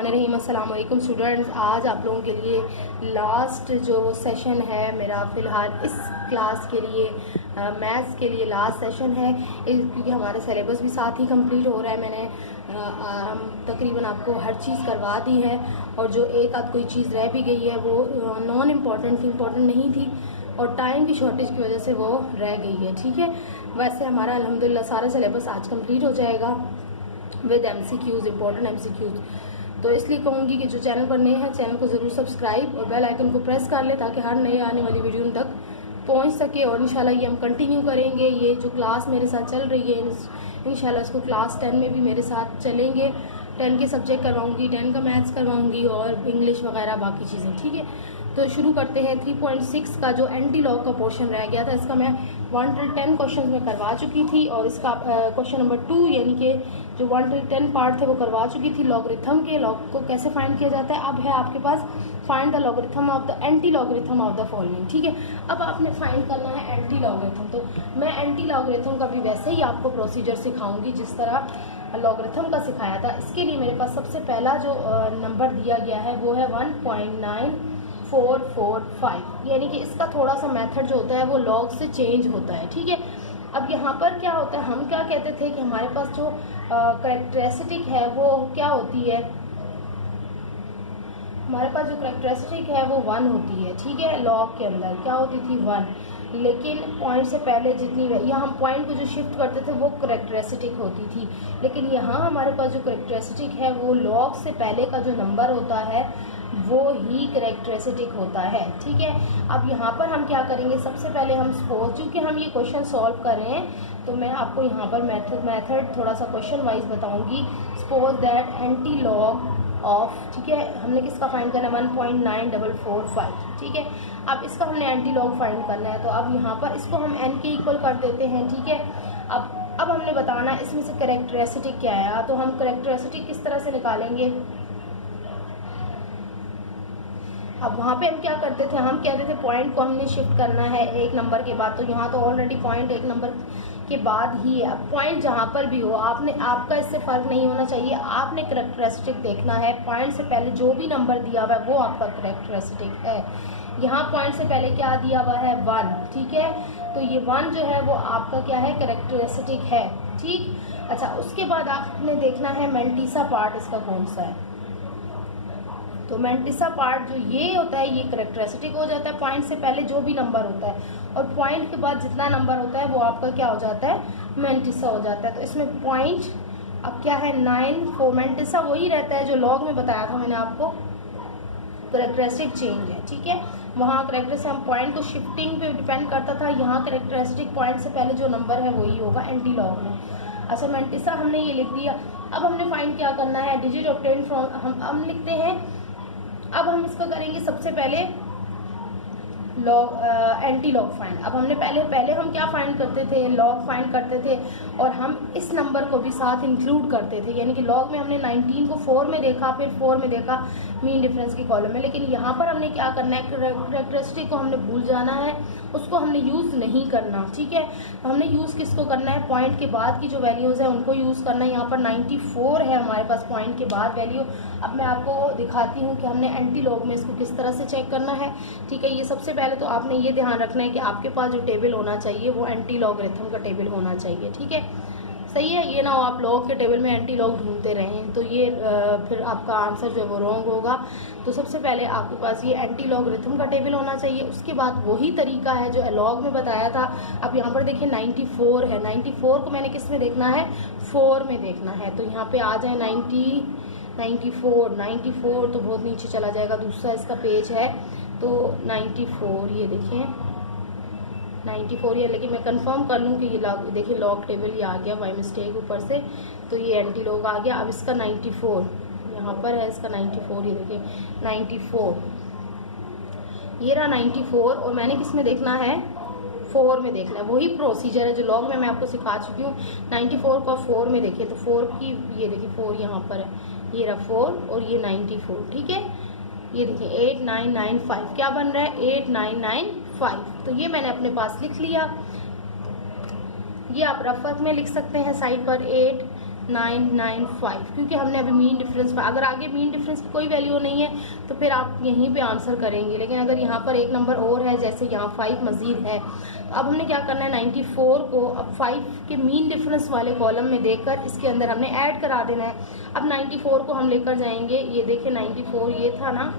बिस्मिल्लाहिर्रहमानिर्रहीम। अस्सलाम वालेकुम स्टूडेंट्स, आज आप लोगों के लिए लास्ट जो सेशन है मेरा फ़िलहाल इस क्लास के लिए मैथ्स के लिए लास्ट सेशन है, क्योंकि हमारा सिलेबस भी साथ ही कंप्लीट हो रहा है। मैंने तकरीबन आपको हर चीज़ करवा दी है और जो एक आध कोई चीज़ रह भी गई है वो नॉन इम्पॉर्टेंट थी, इम्पॉर्टेंट नहीं थी और टाइम की शॉर्टेज की वजह से वो रह गई है। ठीक है, वैसे हमारा अल्हम्दुलिल्लाह सारा सिलेबस आज कंप्लीट हो जाएगा विद MCQs, इम्पॉर्टेंट MCQs। तो इसलिए कहूँगी कि जो चैनल पर नए हैं चैनल को ज़रूर सब्सक्राइब और बेल आइकन को प्रेस कर लें ताकि हर नए आने वाली वीडियो उन तक पहुँच सके। और इंशाल्लाह ये हम कंटिन्यू करेंगे। ये जो क्लास मेरे साथ चल रही है इंशाल्लाह इसको क्लास 10 में भी मेरे साथ चलेंगे। 10 के सब्जेक्ट करवाऊँगी, 10 का मैथ्स करवाऊँगी और इंग्लिश वगैरह बाकी चीज़ें। ठीक है, तो शुरू करते हैं। 3.6 का जो एंटी लॉग का पोर्शन रह गया था इसका मैं 1 till 10 क्वेश्चन में करवा चुकी थी और इसका क्वेश्चन नंबर 2 यानी कि जो 1 till 10 पार्ट थे वो करवा चुकी थी। लॉगरिथम के लॉग को कैसे फाइंड किया जाता है अब है आपके पास find the logarithm of the anti logarithm of the following. ठीक है, अब आपने फाइंड करना है एंटी लॉगरिथम। तो मैं एंटी लॉगरिथम का भी वैसे ही आपको प्रोसीजर सिखाऊंगी जिस तरह लॉगरिथम का सिखाया था। इसके लिए मेरे पास सबसे पहला जो नंबर दिया गया है वो है 1.9445, यानी कि इसका थोड़ा सा मेथड जो होता है वो लॉग से चेंज होता है। ठीक है, अब यहाँ पर क्या होता है, हम क्या कहते थे कि हमारे पास जो करेक्टरिस्टिक है वो क्या होती है, हमारे पास जो करेक्टरिस्टिक है वो 1 होती है। ठीक है, लॉग के अंदर क्या होती थी 1, लेकिन पॉइंट से पहले जितनी यहाँ हम पॉइंट को जो शिफ्ट करते थे वो करेक्टरिस्टिक होती थी, लेकिन यहाँ हमारे पास जो करेक्टरिस्टिक है वो लॉग से पहले का जो नंबर होता है वो ही करेक्टरिस्टिक होता है। ठीक है, अब यहाँ पर हम क्या करेंगे, सबसे पहले हम सपोज, क्योंकि हम ये क्वेश्चन सॉल्व कर रहे हैं तो मैं आपको यहाँ पर मेथड थोड़ा सा क्वेश्चन वाइज बताऊँगी। Suppose that anti log of, ठीक है, हमने किसका फाइंड करना है 1.9445। ठीक है, अब इसका हमने एंटी लॉग फाइंड करना है, तो अब यहाँ पर इसको हम n के इक्वल कर देते हैं। ठीक है, अब हमने बताना है इसमें से करेक्टरिस्टिक क्या है, तो हम करेक्टरिस्टिक किस तरह से निकालेंगे। अब वहाँ पे हम क्या करते थे, हम कहते थे पॉइंट को हमने शिफ्ट करना है एक नंबर के बाद, तो यहाँ तो ऑलरेडी पॉइंट एक नंबर के बाद ही है। अब पॉइंट जहाँ पर भी हो आपका इससे फ़र्क नहीं होना चाहिए, आपने करेक्टरिस्टिक देखना है। पॉइंट से पहले जो भी नंबर दिया हुआ है वो आपका करेक्टरिस्टिक है। यहाँ पॉइंट से पहले क्या दिया हुआ है 1। ठीक है, तो ये 1 जो है वो आपका क्या है, करेक्टरिस्टिक है। ठीक, अच्छा, उसके बाद आपने देखना है मैंटिसा पार्ट इसका कौन सा है। तो मैंटिसा पार्ट जो ये होता है ये करेक्टरिस्टिक हो जाता है पॉइंट से पहले जो भी नंबर होता है, और पॉइंट के बाद जितना नंबर होता है वो आपका क्या हो जाता है, मैंटिसा हो जाता है। तो इसमें पॉइंट अब क्या है 9 मैंटिसा वही रहता है जो लॉग में बताया था मैंने आपको, करेक्टरिस्टिक चेंज है। ठीक है, वहाँ करेक्टरिस्टिक हम पॉइंट को शिफ्टिंग पे डिपेंड करता था, यहाँ करेक्टरिस्टिक पॉइंट से पहले जो नंबर है वही होगा एंटी लॉग में। अच्छा, मैंटिसा हमने ये लिख दिया। अब हमने फाइंड क्या करना है, डिजिट ऑब्टेन फ्रॉम, हम लिखते हैं। अब हम इसको करेंगे सबसे पहले लॉग एंटी लॉग फाइंड। अब हमने पहले हम क्या फाइंड करते थे, लॉग फाइंड करते थे और हम इस नंबर को भी साथ इंक्लूड करते थे, यानी कि लॉग में हमने 19 को 4 में देखा, फिर 4 में देखा मीन डिफरेंस की कॉलम में। लेकिन यहाँ पर हमने क्या करना है, करेक्टरिस्टिक को हमने भूल जाना है, उसको हमने यूज़ नहीं करना। ठीक है, हमने यूज़ किसको करना है, पॉइंट के बाद की जो वैल्यूज़ है उनको यूज़ करना है। यहाँ पर 94 है हमारे पास पॉइंट के बाद वैल्यू। अब मैं आपको दिखाती हूँ कि हमने एंटी लॉग में इसको किस तरह से चेक करना है। ठीक है, ये सबसे पहले तो आपने ये ध्यान रखना है कि आपके पास जो टेबल होना चाहिए वो एंटी लॉगरिथम का टेबल होना चाहिए। ठीक है, सही है, ये ना हो आप लॉग के टेबल में एंटी लॉग ढूंढते रहें तो ये फिर आपका आंसर जो है वो रॉन्ग होगा। तो सबसे पहले आपके पास ये एंटी लॉगरिथम का टेबल होना चाहिए। उसके बाद वही तरीका है जो लॉग में बताया था। अब यहाँ पर देखिए 94 है, 94 को मैंने किस में देखना है, 4 में देखना है। तो यहाँ पे आ जाए 94 तो बहुत नीचे चला जाएगा, दूसरा इसका पेज है। तो 94 ये देखें 94 है, लेकिन मैं कंफर्म कर लूँ कि ये देखिए लॉग टेबल ये आ गया बाय मिस्टेक ऊपर से, तो ये एंटी लॉग आ गया। अब इसका 94 यहाँ पर है, इसका 94 ये देखिए 94 ये रहा 94, और मैंने किस में देखना है, 4 में देखना है। वही प्रोसीजर है जो लॉग में मैं आपको सिखा चुकी हूँ। 94 को 4 में देखिए तो 4 की ये देखिए 4 यहाँ पर है, ये रहा 4 और ये 94। ठीक है, ये देखिए 8995 क्या बन रहा है 8995। तो ये मैंने अपने पास लिख लिया। ये आप रफ वर्क में लिख सकते हैं साइड पर 995, क्योंकि हमने अभी मीन डिफरेंस पर, अगर आगे मीन डिफरेंस की कोई वैल्यू नहीं है तो फिर आप यहीं पे आंसर करेंगे, लेकिन अगर यहाँ पर एक नंबर और है, जैसे यहाँ 5 मज़ीद है, तो अब हमने क्या करना है, 94 को अब 5 के मीन डिफरेंस वाले कॉलम में देकर इसके अंदर हमने ऐड करा देना है। अब 94 को हम लेकर जाएंगे, ये देखिए 94 ये था ना,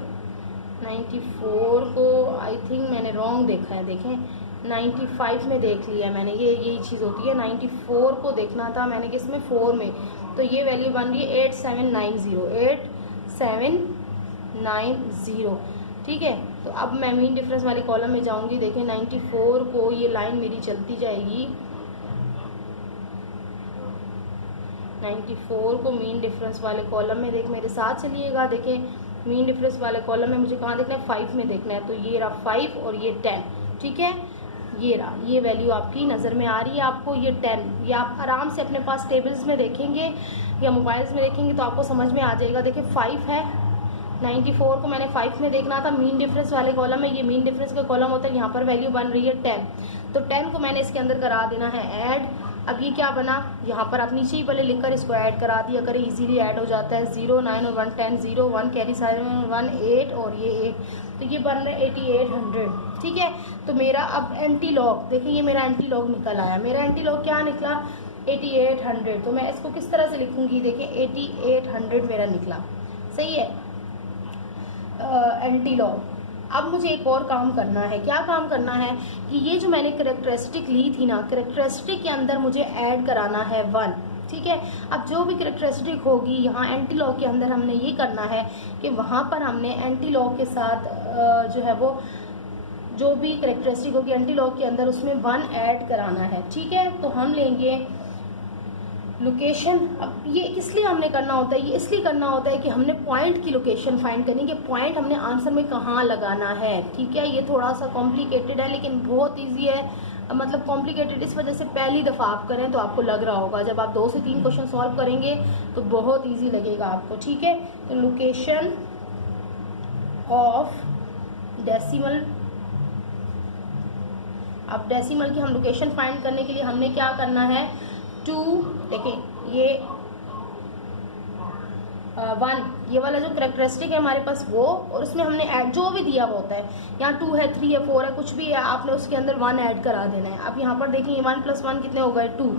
94 को आई थिंक मैंने रॉन्ग देखा है, देखें 95 में देख लिया मैंने, ये यही चीज़ होती है, 94 को देखना था मैंने किस में, 4 में, तो ये वैल्यू बन रही है 8790, ठीक है। तो अब मैं मीन डिफरेंस वाले कॉलम में जाऊंगी, देखें 94 को, ये लाइन मेरी चलती जाएगी, 94 को मीन डिफरेंस वाले कॉलम में, देख मेरे साथ चलिएगा, देखें मीन डिफरेंस वाले कॉलम में मुझे कहाँ देखना है, 5 में देखना है, तो ये रहा 5 और ये 10, ठीक है, ये रहा, ये वैल्यू आपकी नज़र में आ रही है आपको, ये 10, ये आप आराम से अपने पास टेबल्स में देखेंगे या मोबाइल्स में देखेंगे तो आपको समझ में आ जाएगा। देखिए 5 है, 94 को मैंने 5 में देखना था, मीन डिफरेंस वाले कॉलम में, ये मीन डिफरेंस का कॉलम होता है, यहाँ पर वैल्यू बन रही है 10, तो 10 को मैंने इसके अंदर करा देना है ऐड। अब ये क्या बना, यहाँ पर आप नीचे ही पहले लिखकर इसको ऐड करा दिया करें, इजीली ऐड हो जाता है, 0 9 और 1 10, 0 1 कैरी साइड में 1 8 और ये 8, तो ये बन रहा है 8800, ठीक है। तो मेरा अब एंटी लॉग, देखिए ये मेरा एंटी लॉग निकल आया, मेरा एंटी लॉग क्या निकला 8800, तो मैं इसको किस तरह से लिखूंगी, देखिए 8800 मेरा निकला, सही है, एंटी लॉग। अब मुझे एक और काम करना है, क्या काम करना है कि ये जो मैंने कैरेक्टरिस्टिक ली थी ना, कैरेक्टरिस्टिक के अंदर मुझे ऐड कराना है 1, ठीक है। अब जो भी कैरेक्टरिस्टिक होगी यहाँ एंटी लॉग के अंदर हमने ये करना है कि वहाँ पर हमने एंटी लॉग के साथ जो है वो जो भी कैरेक्टरिस्टिक होगी एंटी लॉग के अंदर उसमें 1 ऐड कराना है, ठीक है। तो हम लेंगे लोकेशन। अब ये इसलिए हमने करना होता है, ये इसलिए करना होता है कि हमने पॉइंट की लोकेशन फाइंड करनी, कि पॉइंट हमने आंसर में कहाँ लगाना है, ठीक है। ये थोड़ा सा कॉम्प्लिकेटेड है लेकिन बहुत इजी है, मतलब कॉम्प्लिकेटेड इस वजह से पहली दफ़ा आप करें तो आपको लग रहा होगा, जब आप 2 से 3 क्वेश्चन सॉल्व करेंगे तो बहुत ईजी लगेगा आपको, ठीक है। तो लोकेशन ऑफ डेसिमल, अब डेसिमल की हम लोकेशन फाइंड करने के लिए हमने क्या करना है, 2, देखें ये 1, ये वाला जो कैरेक्टरिस्टिक है हमारे पास वो, और उसमें हमने ऐड जो भी दिया हुआ होता है, यहाँ 2 है 3 है 4 है कुछ भी है, आपने उसके अंदर 1 ऐड करा देना है। अब यहाँ पर देखेंगे 1 + 1 कितने हो गए 2,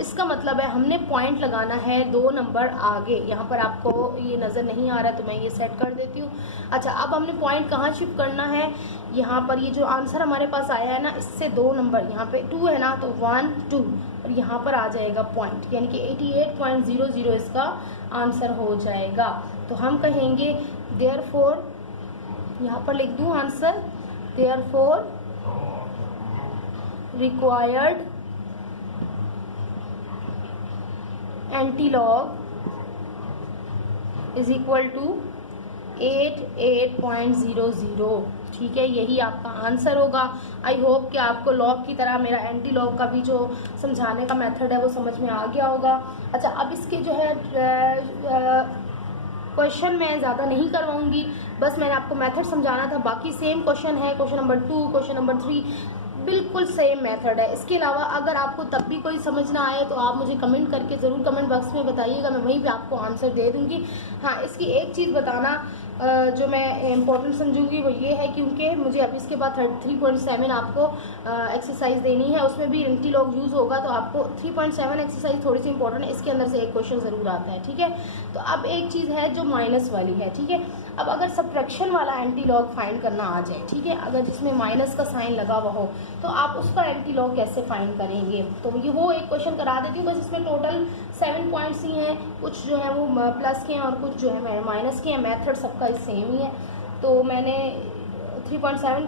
इसका मतलब है हमने पॉइंट लगाना है 2 नंबर आगे। यहाँ पर आपको ये नज़र नहीं आ रहा तो मैं ये सेट कर देती हूँ। अच्छा, अब हमने पॉइंट कहाँ शिफ्ट करना है, यहाँ पर ये जो आंसर हमारे पास आया है ना, इससे 2 नंबर, यहाँ पे 2 है ना, तो 1 2 और यहाँ पर आ जाएगा पॉइंट, यानी कि 88.00 इसका आंसर हो जाएगा। तो हम कहेंगे देयरफॉर, यहाँ पर लिख दूँ answer, therefore required antilog is equal to 88.00, ठीक है। यही आपका आंसर होगा। आई होप कि आपको लॉग की तरह मेरा एंटी लॉग का भी जो समझाने का मेथड है वो समझ में आ गया होगा। अच्छा, अब इसके जो है क्वेश्चन मैं ज़्यादा नहीं करवाऊंगी, बस मैंने आपको मेथड समझाना था, बाकी सेम क्वेश्चन है, क्वेश्चन नंबर 2 क्वेश्चन नंबर 3 बिल्कुल सेम मेथड है। इसके अलावा अगर आपको तब भी कोई समझ ना आए तो आप मुझे कमेंट करके ज़रूर कमेंट बॉक्स में बताइएगा, मैं वहीं पे आपको आंसर दे दूंगी। हाँ, इसकी एक चीज़ बताना जो मैं इम्पोर्टेंट समझूंगी वो ये है, क्योंकि मुझे अब इसके बाद 3.7 आपको एक्सरसाइज देनी है, उसमें भी एंटी लॉग यूज़ होगा, तो आपको 3.7 एक्सरसाइज थोड़ी सी इंपॉर्टेंट है, इसके अंदर से एक क्वेश्चन ज़रूर आता है, ठीक है। तो अब एक चीज़ है जो माइनस वाली है, ठीक है। अब अगर सब्ट्रैक्शन वाला एंटी लॉग फाइंड करना आ जाए, ठीक है, अगर जिसमें माइनस का साइन लगा हुआ हो तो आप उसका एंटी लॉग कैसे फाइंड करेंगे, तो ये वो एक क्वेश्चन करा देती हूँ। बस इसमें टोटल 7 पॉइंट्स ही हैं, कुछ जो है वो प्लस के हैं और कुछ जो है माइनस के हैं, मेथड सबका सेम ही है। तो मैंने 3.7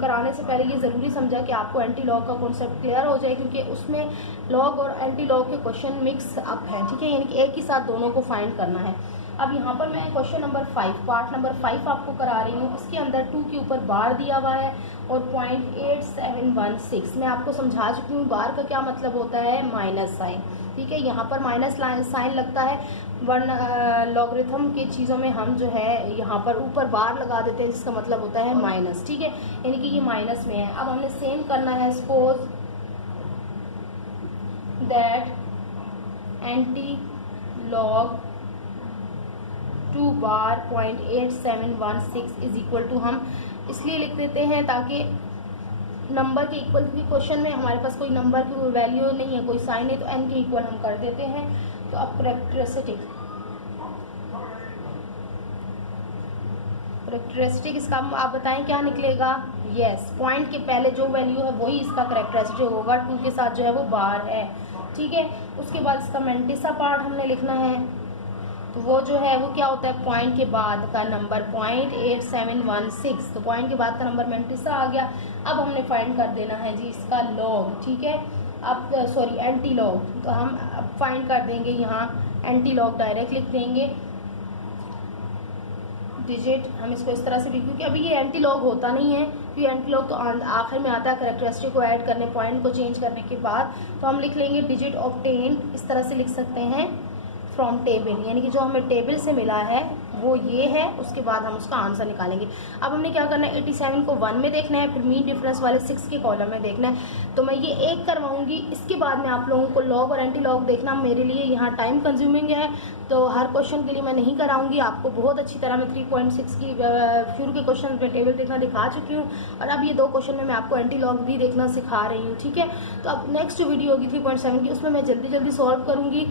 कराने से पहले ये ज़रूरी समझा कि आपको एंटी लॉग का कॉन्सेप्ट क्लियर हो जाए, क्योंकि उसमें लॉग और एंटी लॉग के क्वेश्चन मिक्स अप हैं, ठीक है, यानी कि एक ही साथ दोनों को फाइंड करना है। अब यहाँ पर मैं क्वेश्चन नंबर 5 पार्ट नंबर 5 आपको करा रही हूँ। इसके अंदर 2 के ऊपर बार दिया हुआ है और 0.8716 मैं आपको समझा चुकी हूँ। बार का क्या मतलब होता है, माइनस साइन, ठीक है। यहाँ पर माइनस साइन लगता है, वरना लॉगरिथम की चीज़ों में हम जो है यहाँ पर ऊपर बार लगा देते हैं, जिसका मतलब होता है माइनस, ठीक है, यानी कि ये माइनस में है। अब हमने सेम करना है, सपोज दैट एंटी log 2 बार 0.8716 इज इक्वल टू, हम इसलिए लिख देते हैं ताकि नंबर के इक्वल, क्योंकि क्वेश्चन में हमारे पास कोई नंबर की कोई वैल्यू नहीं है, कोई साइन है, तो n के इक्वल हम कर देते हैं। तो अब करेक्टरिस्टिक इसका आप बताएं क्या निकलेगा। यस, पॉइंट के पहले जो वैल्यू है वही इसका करेक्टरिस्टिक होगा, 2 के साथ जो है वो बार है, ठीक है। उसके बाद इसका मेंटिसा पार्ट हमने लिखना है, तो वो जो है वो क्या होता है, पॉइंट के बाद का नंबर 0.8716, तो पॉइंट के बाद का नंबर मेंटिसा आ गया। अब हमने फाइंड कर देना है जी इसका लॉग, ठीक है। अब सॉरी एंटी लॉग, तो हम अब फाइंड कर देंगे यहाँ एंटी लॉग, डायरेक्ट लिख देंगे डिजिट, हम इसको इस तरह से भी, क्योंकि अभी ये एंटी लॉग होता नहीं है, क्योंकि एंटी लॉग तो आखिर में आता है करेक्टरिस्टिक को ऐड करने, पॉइंट को चेंज करने के बाद। तो हम लिख लेंगे डिजिट ऑब्टेन, इस तरह से लिख सकते हैं फ्रॉम टेबल, यानी कि जो हमें टेबल से मिला है वो ये है, उसके बाद हम उसका आंसर निकालेंगे। अब हमने क्या करना है, 87 को 1 में देखना है, फिर मीन डिफरेंस वाले 6 के कॉलम में देखना है। तो मैं ये एक करवाऊंगी, इसके बाद में आप लोगों को लॉग और एंटी लॉग देखना मेरे लिए यहाँ टाइम कंज्यूमिंग है, तो हर क्वेश्चन के लिए मैं नहीं कराऊंगी। आपको बहुत अच्छी तरह मैं 3.6 की शुरू के क्वेश्चन में टेबल देखना दिखा चुकी हूँ, और अब ये 2 क्वेश्चन में मैं आपको एंटी लॉग भी देखना सिखा रही हूँ, ठीक है। तो अब नेक्स्ट वीडियो होगी 3.7 की, उसमें मैं जल्दी सॉल्व करूँगी।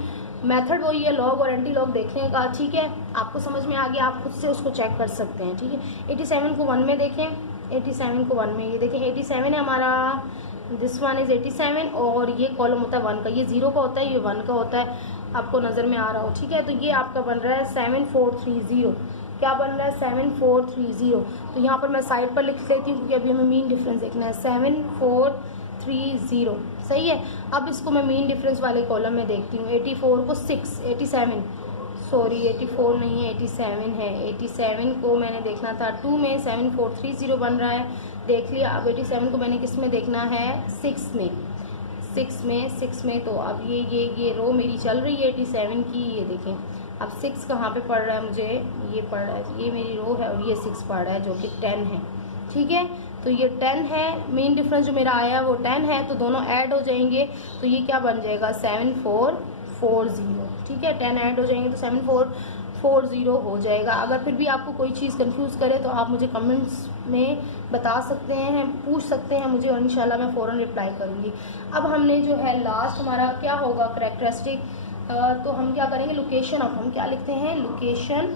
मेथड वही है लॉग और एंटी लॉग देखने का, ठीक है। आपको समझ में आ गया, आप खुद से उसको चेक कर सकते हैं, ठीक है। 87 को 1 में देखें, 87 को 1 में ये देखें 87 है हमारा, दिस वन इज 87, और ये कॉलम होता है 1 का, ये 0 का होता है, ये 1 का होता है, आपको नज़र में आ रहा हो, ठीक है। तो ये आपका बन रहा है 7430, क्या बन रहा है 7430। तो यहाँ पर मैं साइड पर लिख लेती हूँ, क्योंकि अभी हमें मीन डिफरेंस देखना है, 7430, सही है। अब इसको मैं मीन डिफरेंस वाले कॉलम में देखती हूँ, 84 को 6, 87 सॉरी 84 नहीं है 87 है, 87 को मैंने देखना था 2 में, 7430 बन रहा है, देख लिया। अब 87 को मैंने किस में देखना है, 6 में, 6 में। तो अब ये रो मेरी चल रही है 87 की, ये देखें। अब 6 कहाँ पे पड़ रहा है मुझे, ये पड़ रहा है, ये मेरी रो है, और ये 6 पड़ रहा है जो कि 10 है, ठीक है। तो ये 10 है, मेन डिफरेंस जो मेरा आया वो 10 है, तो दोनों ऐड हो जाएंगे, तो ये क्या बन जाएगा 7440, ठीक है। 10 ऐड हो जाएंगे तो 7440 हो जाएगा। अगर फिर भी आपको कोई चीज़ कंफ्यूज करे तो आप मुझे कमेंट्स में बता सकते हैं, पूछ सकते हैं मुझे, और इंशाल्लाह मैं फ़ौरन रिप्लाई करूँगी। अब हमने जो है लास्ट हमारा क्या होगा करेक्टरिस्टिक, तो हम क्या करेंगे, लोकेशन ऑफ, हम क्या लिखते हैं, लोकेशन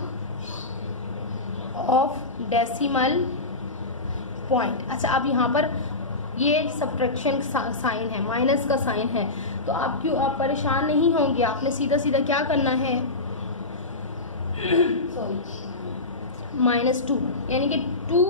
ऑफ डेसिमल पॉइंट। अच्छा, अब यहाँ पर ये सब्ट्रैक्शन साइन है, माइनस का साइन है, तो आप परेशान नहीं होंगे, आपने सीधा क्या करना है, सॉरी -2, यानी कि 2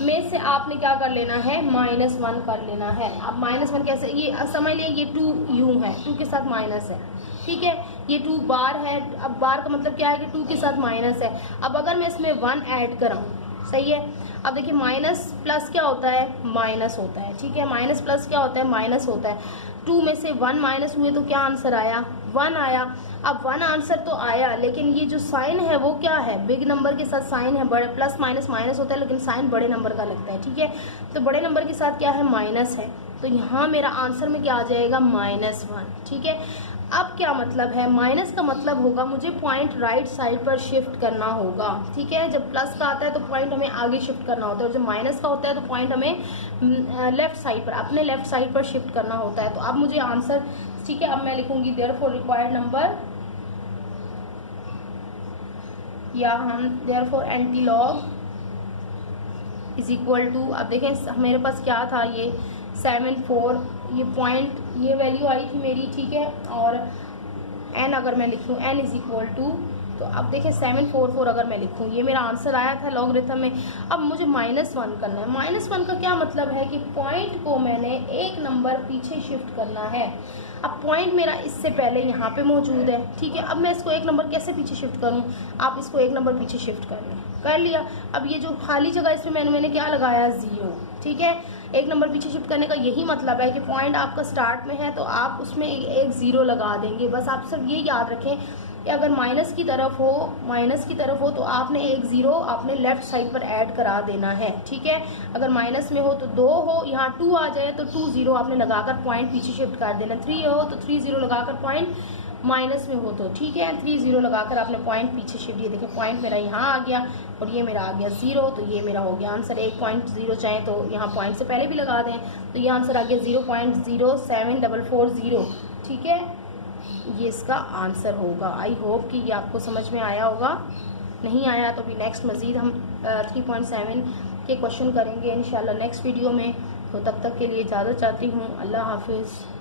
में से आपने क्या कर लेना है, -1 कर लेना है। अब -1 कैसे, ये समझ लिया, ये 2 यूं है, 2 के साथ माइनस है, ठीक है। ये 2 बार है, अब बार का मतलब क्या है कि 2 के साथ माइनस है। अब अगर मैं इसमें 1 ऐड कराऊँ, सही है। अब देखिए माइनस प्लस क्या होता है, माइनस होता है, ठीक है। माइनस प्लस क्या होता है, माइनस होता है। 2 में से 1 माइनस हुए तो क्या आंसर आया, 1 आया। अब 1 आंसर तो आया, लेकिन ये जो साइन है वो क्या है, बिग नंबर के साथ साइन है, बड़े प्लस माइनस माइनस होता है, लेकिन साइन बड़े नंबर का लगता है, ठीक है। तो बड़े नंबर के साथ क्या है, माइनस है, तो यहाँ मेरा आंसर में क्या आ जाएगा, -1, ठीक है। अब क्या मतलब है, माइनस का मतलब होगा मुझे पॉइंट राइट साइड पर शिफ्ट करना होगा, ठीक है। जब प्लस का आता है तो पॉइंट हमें आगे शिफ्ट करना होता है, और जब माइनस का होता है तो पॉइंट हमें लेफ्ट साइड पर, अपने लेफ्ट साइड पर शिफ्ट करना होता है। तो अब मुझे आंसर, ठीक है, अब मैं लिखूंगी देयरफॉर रिक्वायर्ड नंबर, या हम therefore anti log is equal to, अब देखें मेरे पास क्या था, ये 74, ये पॉइंट, ये वैल्यू आई थी मेरी, ठीक है। और n अगर मैं लिख लूँ, n इज इक्वल टू, तो अब देखें 744 अगर मैं लिखूँ, ये मेरा आंसर आया था लॉगरिथम में। अब मुझे -1 करना है। -1 का क्या मतलब है कि पॉइंट को मैंने एक नंबर पीछे शिफ्ट करना है। अब पॉइंट मेरा इससे पहले यहाँ पे मौजूद है, ठीक है। अब मैं इसको एक नंबर कैसे पीछे शिफ्ट करूँ, आप इसको एक नंबर पीछे शिफ्ट कर लिया। अब ये जो खाली जगह इसमें मैंने क्या लगाया, 0, ठीक है। एक नंबर पीछे शिफ्ट करने का यही मतलब है कि पॉइंट आपका स्टार्ट में है तो आप उसमें एक 0 लगा देंगे। बस आप सिर्फ ये याद रखें कि अगर माइनस की तरफ हो तो आपने एक 0 आपने लेफ्ट साइड पर ऐड करा देना है, ठीक है। अगर माइनस में हो तो 2 हो, यहाँ 2 आ जाए तो 2 0 आपने लगाकर पॉइंट पीछे शिफ्ट कर देना। 3 हो तो 3 0 लगाकर पॉइंट माइनस में हो तो ठीक है। 3 0 लगाकर आपने पॉइंट पीछे शिफ्ट, ये देखिए पॉइंट मेरा यहाँ आ गया और ये मेरा आ गया 0, तो ये मेरा हो गया आंसर। 1.0 चाहें तो यहाँ पॉइंट से पहले भी लगा दें, तो ये आंसर आ गया 0.07440, ठीक है, ये इसका आंसर होगा। आई होप कि ये आपको समझ में आया होगा। नहीं आया तो भी नेक्स्ट मज़ीद हम 3.7 के क्वेश्चन करेंगे इंशाल्लाह नेक्स्ट वीडियो में। तो तब तक के लिए इजाज़त चाहती हूँ। अल्लाह हाफिज़।